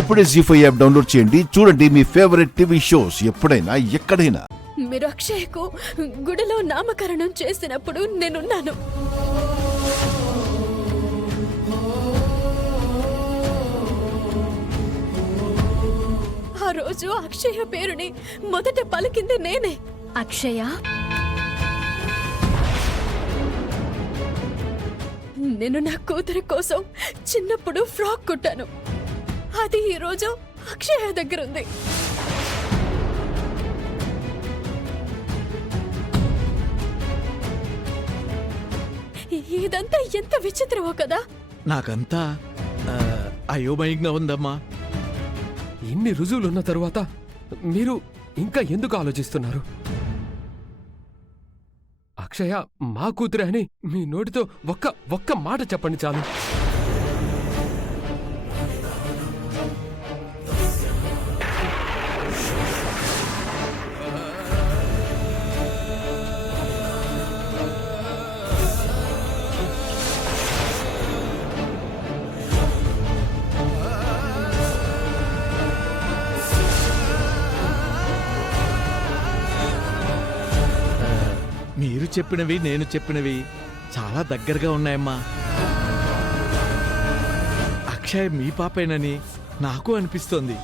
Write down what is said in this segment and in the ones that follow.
ఇప్పుడే జీ5 app download చేయండి. చూడండి మీ ఫేవరెట్ టీవీ షోస్ ఎప్పుడైనా ఎక్కడైనా. మీరు అక్షయ్కు గుడిలో నామకరణం చేసినప్పుడు నేనున్నాను. ఆ రోజు అక్షయ పేరుని మొదట పలికింది నేనే. అక్షయ, నేను నా కూతురి కోసం చిన్నప్పుడు ఫ్రాక్ కుట్టాను. అది ఈ రోజు అక్షయ దగ్గర ఉంది. ఇదంతా ఎంత విచిత్రమో కదా. నాకంతా అయోమయంగా ఉందమ్మా. ఇన్ని రుజువులున్న తరువాత మీరు ఇంకా ఎందుకు ఆలోచిస్తున్నారు? అక్షయ మా కూతురే అని మీ నోటితో ఒక్క మాట చెప్పండి చాలు. మీరు చెప్పినవి నేను చెప్పినవి చాలా దగ్గరగా ఉన్నాయమ్మా. అక్షయ్ మీ పాపేనని నాకు అనిపిస్తోంది.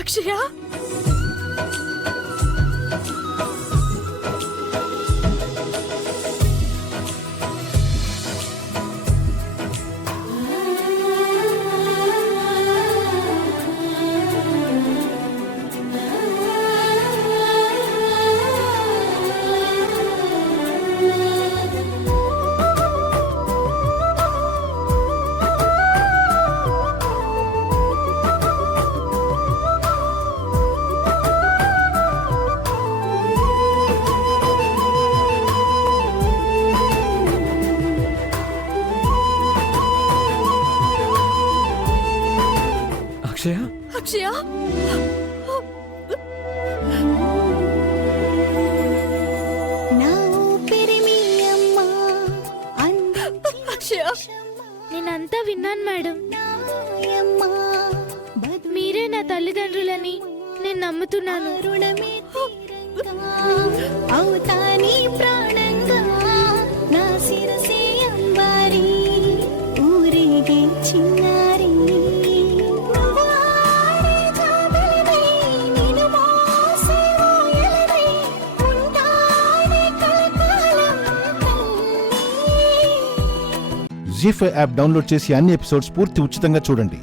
అక్షయ, అక్షయ, అక్షయ, అక్షయ, నేనంతా విన్నాను మేడం. మీరే నా తల్లిదండ్రులని నేను నమ్ముతున్నాను. అవుతాని ప్రాణంగా నా శిరసే అంబారి ఊరేగే చిన్నారి. జీ5 యాప్ డౌన్లోడ్ చేసి అన్ని ఎపిసోడ్స్ పూర్తి ఉచితంగా చూడండి.